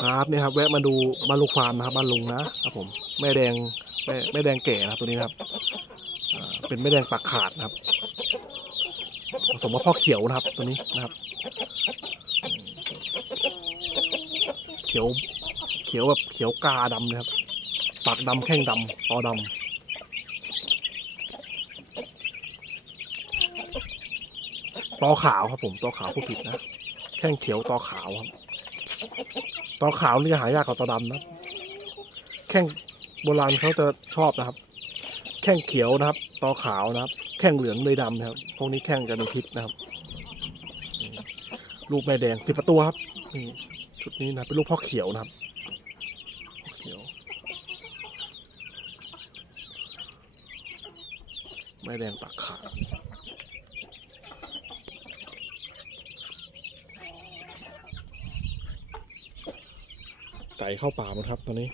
ครับเนี่ยครับแวะมาดูบ้านลุงฟาร์มนะครับบ้านลุงนะครับผมแม่แดงแม่แม่แดงแก่นะครับตัวนี้นะครับเป็นแม่แดงปากขาดนะครับผสมกับพ่อเขียวนะครับตัวนี้นะครับ เขียวเขียวแบบเขียวกาดำนะครับปากดำแข้งดำตอดำตอขาวครับผมตอขาวผู้ผิดนะ แข้งเขียวตอขาวครับ ตอขาวนี่หายากกว่าตอดำนะแข้งโบราณเขาจะชอบนะครับ แข้งเขียวนะครับ ตอขาวนะครับ แข้งเหลืองเลยดำนะครับ พวกนี้แข้งจะเป็นพิษนะครับลูกแม่แดงสิบประตูครับนี่ชุดนี้นะเป็นลูกพ่อเขียวนะครับพ่อเขียวแม่แดงปากขาด ไต่เข้าป่ามั้งครับตอนนี้